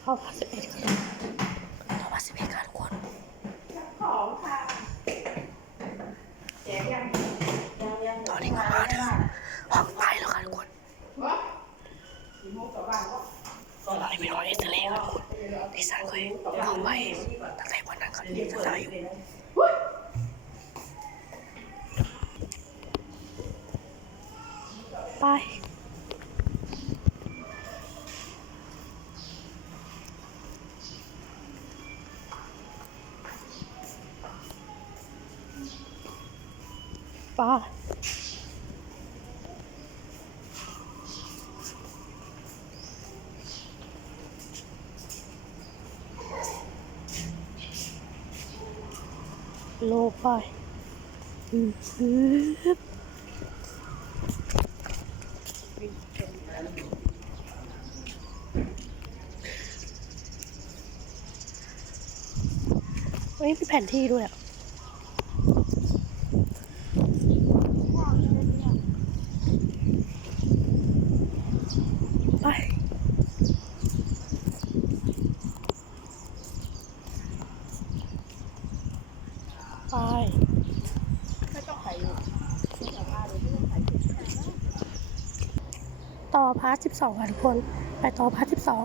เข้าพาสิบเอ็ดกันเข้าพาสิบเอ็ดกันคนของค่ะแจกยังยังยังตอนนี้ก็มาถึงห้องไปแล้วค่ะทุกคนวะสี่โมงกลับบ้านตอนนี้เป็นวันเอ็กซเรย์ค่ะทุกคนดิฉันเคยเข้าไปตั้งแต่วันนั้นเขาเรียนศึกษาอยู่ไป ป้าโลไปอือฮึบวันนี้มีแผนที่ด้วยอะ ไป ไป ไม่ต้องใส่อยู่แต่ว่าเดี๋ยวไม่ต้องใส่ ถุงต่อพาร์ทสิบสองค่ะทุกคน ไปต่อพาร์ทสิบสอง